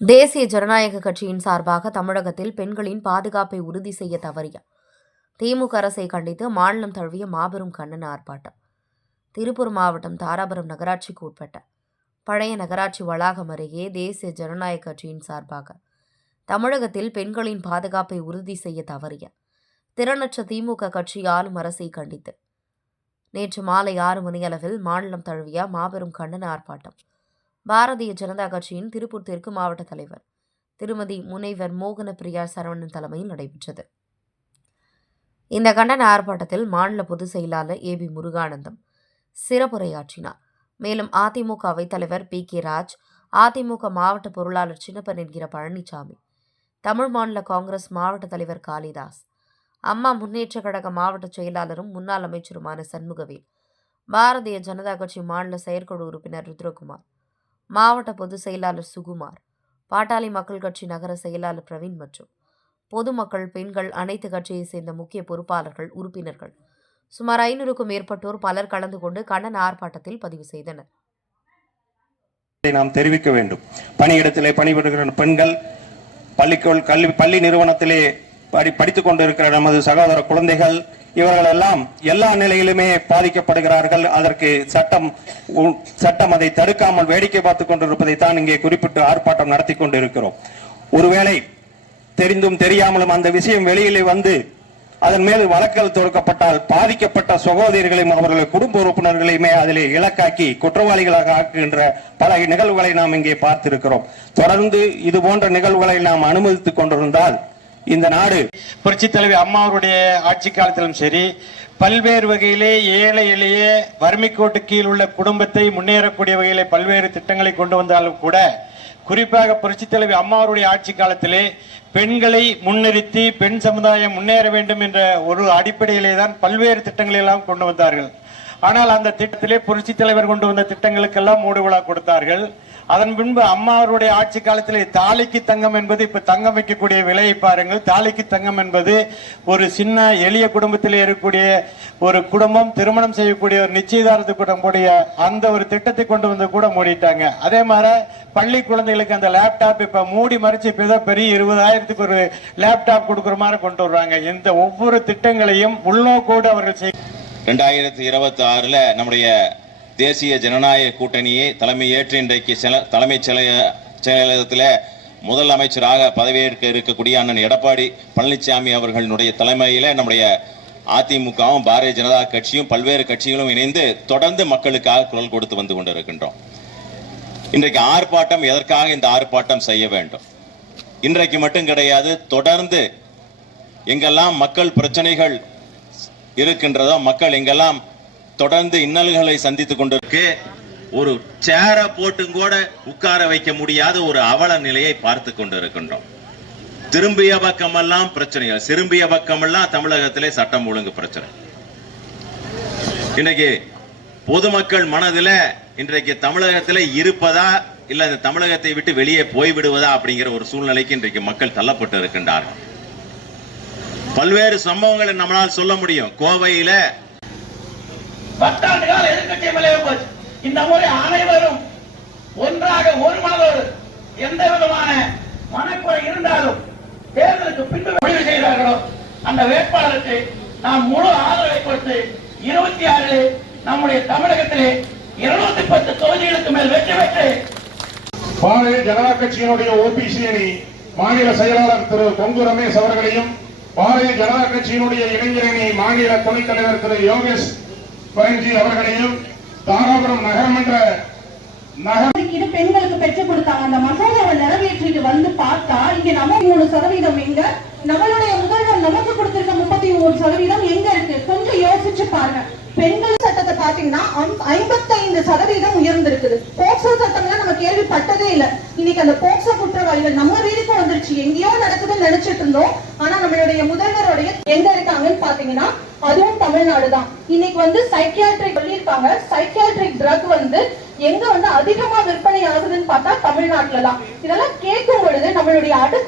தேசிய ஜனநாயக கட்சியின் சார்பாக தமிழகத்தில் பெண்களின் பாதுகாப்பை உறுதி செய்ய தவறிய திமுக அரசை கண்டித்து மாநிலம் தழுவிய மாபெரும் கண்டன ஆர்ப்பாட்டம். திருப்பூர் மாவட்டம் தாராபுரம் நகராட்சிக்கு உட்பட்ட பழைய நகராட்சி வளாகம் அருகே தேசிய ஜனநாயக கட்சியின் சார்பாக தமிழகத்தில் பெண்களின் பாதுகாப்பை உறுதி செய்ய தவறிய திறனற்ற திமுக கட்சி ஆளும் அரசை கண்டித்து நேற்று மாலை 6 மணியளவில் மாநிலம் தழுவிய மாபெரும் கண்டன ஆர்ப்பாட்டம் பாரதிய ஜனதா கட்சியின் திருப்பூர் தெற்கு மாவட்ட தலைவர் திருமதி முனைவர் மோகன பிரியா சரவணன் தலைமையில் நடைபெற்றது. இந்த கண்டன ஆர்ப்பாட்டத்தில் மாநில பொதுச் செயலாளர் ஏபி முருகானந்தம் சிறப்புரையாற்றினார். மேலும் அதிமுக அவைத்தலைவர் பி.கே. ராஜ், அதிமுக மாவட்ட பொருளாளர் சின்னப்பன் என்கிற பழனிசாமி, தமிழ் மாநில காங்கிரஸ் மாவட்ட தலைவர் காளிதாஸ், அம்மா முன்னேற்ற கழக மாவட்ட செயலாளரும் முன்னாள் அமைச்சருமான சண்முகவேல், பாரதிய ஜனதா கட்சி மாநில செயற்குழு உறுப்பினர் ருத்ரகுமார், மாவட்ட பொதுச் செயலாளர் சுகுமார், பாட்டாளி மக்கள் கட்சி நகர செயலாளர் பிரவீன் மற்றும் பொதுமக்கள், பெண்கள், அனைத்து கட்சியை சேர்ந்த முக்கிய பொறுப்பாளர்கள், உறுப்பினர்கள் சுமார் 500க்கும் மேற்பட்டோர் பலர் கலந்து கொண்டு கண்டன ஆர்ப்பாட்டத்தில் பதிவு செய்தனர். நாம் தெரிவிக்க வேண்டும். பணியிடத்திலே பணிபுரிகிற பெண்கள், பள்ளி நிறுவனத்திலே படித்துக் கொண்டிருக்கிற நமது சகோதர குழந்தைகள், இவர்கள் எல்லாம் எல்லா நிலையிலுமே பாதிக்கப்படுகிறார்கள். அதற்கு சட்டம் அதை தடுக்காமல் வேடிக்கை பார்த்துக் கொண்டிருப்பதைத்தான் இங்கே குறிப்பிட்டு ஆர்ப்பாட்டம் நடத்தி கொண்டிருக்கிறோம். ஒருவேளை தெரிந்தும் தெரியாமலும் அந்த விஷயம் வெளியிலே வந்து அதன் மேல் வழக்குகள் தொடுக்கப்பட்டால் பாதிக்கப்பட்ட சகோதரிகளையும் அவர்களுடைய குடும்ப உறுப்பினர்களையுமே அதிலே இலக்காக்கி குற்றவாளிகளாக ஆக்குகின்ற பல நிகழ்வுகளை நாம் இங்கே பார்த்திருக்கிறோம். தொடர்ந்து இது போன்ற நிகழ்வுகளை நாம் அனுமதித்துக் கொண்டிருந்தால் இந்த நாடு புரட்சி தலைவி அம்மாவுடைய ஆட்சி காலத்திலும் சரி, பல்வேறு வகையிலே ஏழை எளிய வறுமைக்கோட்டு கீழ் உள்ள குடும்பத்தை முன்னேறக்கூடிய வகையிலே பல்வேறு திட்டங்களை கொண்டு வந்தாலும் கூட, குறிப்பாக புரட்சி தலைவி அம்மாவுடைய ஆட்சி காலத்திலே பெண்களை முன்னிறுத்தி பெண் சமுதாயம் முன்னேற வேண்டும் என்ற ஒரு அடிப்படையிலே தான் பல்வேறு திட்டங்களை எல்லாம் கொண்டு வந்தார்கள். ஆனால் அந்த திட்டத்திலே புரட்சி தலைவர் கொண்டு வந்த திட்டங்களுக்கெல்லாம் மூடுவிழா கொடுத்தார்கள். அதன் பின்பு அம்மாவருடைய ஆட்சி காலத்திலே தாலிக்கு தங்கம் என்பது இப்ப தங்கம் வைக்கக்கூடிய விலையை பாருங்கள். தாலிக்கு தங்கம் என்பது ஒரு சின்ன எளிய குடும்பத்திலே இருக்கக்கூடிய ஒரு குடும்பம் திருமணம் செய்யக்கூடிய ஒரு நிச்சயதாரத்துக்கு கூடக்கூடிய அந்த ஒரு திட்டத்தை கொண்டு வந்து கூட மூடிட்டாங்க. அதே மாதிரி பள்ளி குழந்தைகளுக்கு அந்த லேப்டாப் இப்ப மூடி மறைச்சு பெரிய 20,000க்கு ஒரு லேப்டாப் கொடுக்குற மாதிரி கொண்டு வர்றாங்க. இந்த ஒவ்வொரு திட்டங்களையும் உள்நோக்கோடு அவர்கள் 2026 நம்முடைய தேசிய ஜனநாயக கூட்டணியை தலைமையேற்று இன்றைக்கு தலைமைச் செயலகத்தில் முதல் அமைச்சராக பதவியேற்க இருக்கக்கூடிய அண்ணன் எடப்பாடி பழனிசாமி அவர்களுடைய தலைமையில் நம்முடைய அதிமுகவும் பாரதிய ஜனதா கட்சியும் பல்வேறு கட்சிகளும் இணைந்து தொடர்ந்து மக்களுக்காக குரல் கொடுத்து வந்து கொண்டிருக்கின்றோம். இன்றைக்கு ஆர்ப்பாட்டம் எதற்காக இந்த ஆர்ப்பாட்டம் செய்ய வேண்டும்? இன்றைக்கு மட்டும் கிடையாது, தொடர்ந்து எங்கெல்லாம் மக்கள் பிரச்சனைகள் இருக்கின்றதோ, மக்கள் எங்கெல்லாம் தொடர்ந்து இன்னல்களை சந்தித்துக் கொண்டிருக்கு, ஒரு சேர போட்டும் கூட உட்கார வைக்க முடியாத ஒரு அவல நிலையை பார்த்து கொண்டிருக்கின்றோம். திரும்பிய பக்கமெல்லாம் பிரச்சனைகள், சிறும்பிய பக்கமெல்லாம் தமிழகத்திலே சட்டம் ஒழுங்கு பிரச்சனை. இன்றைக்கு பொதுமக்கள் மனதில் இன்றைக்கு தமிழகத்தில் இருப்பதா இல்ல இந்த தமிழகத்தை விட்டு வெளியே போய்விடுவதா அப்படிங்கிற ஒரு சூழ்நிலைக்கு இன்றைக்கு மக்கள் தள்ளப்பட்டு இருக்கின்றார்கள். பல்வேறு சம்பவங்களை நம்மளால் சொல்ல முடியும். கோவையில 10 ஆண்டு கால எதிர்கட்சி விளைவு போச்சு. இந்த முறை அனைவரும் ஒன்றாக ஒரு மனதோடு எந்த விதமான மனக்குறை இருந்தாலும் தேர்தலுக்கு பின்பு முடிவு செய்தார்களோ அந்த வேட்பாளருக்கு நாம் முழு ஆதரவை கொடுத்து 26 நம்முடைய தமிழகத்திலே 210 தொகுதிகளுக்கு மேல் வெற்றி பெற்று பாரதிய ஜனதா கட்சியினுடைய ஓபிசி அணி மாநில செயலாளர் திரு கொங்கு ரமேஷ் அவர்களையும், பாரதிய ஜனதா கட்சியினுடைய இளைஞரணி மாநில துணைத் தலைவர் திரு யோகேஷ் அவர்களையும், தாராபுரம் நகரமன்ற பெண்களுக்கு பெற்றுக் கொடுத்தாங்க. அந்த மசோதாவை நிறைவேற்றிட்டு வந்து பார்த்தா இங்க 43% எங்க, நம்மளுடைய முதல்வர் நமக்கு கொடுத்திருக்க 33% எங்க இருக்கு? கொஞ்சம் யோசிச்சு பாருங்க. பெண்கள் சட்டத்தை பாத்தீங்கன்னா 55% உயர்ந்திருக்குது. போக்சோ சட்டம்லாம் நம்ம கேள்விப்பட்டதே இல்ல. இன்னைக்கு அந்த போக்சோ குற்றவாளிகள் நம்ம வீட்டுக்கு வந்துருச்சு. எங்கேயோ நடக்குதுன்னு நினைச்சிட்டு இருந்தோம். ஆனா நம்மளுடைய முதல்வருடைய எங்க இருக்காங்கன்னு பாத்தீங்கன்னா அதுவும் தமிழ்நாடு தான். இன்னைக்கு வந்து சைக்கியாட்ரிக் சொல்லியிருக்காங்க. சைக்கியாட்ரிக் ட்ரக் வந்து எங்க வந்து அதிகமா விற்பனை ஆகுதுன்னு பார்த்தா தமிழ்நாட்டுல தான். இதெல்லாம் கேட்கும் பொழுது நம்மளுடைய அடுத்த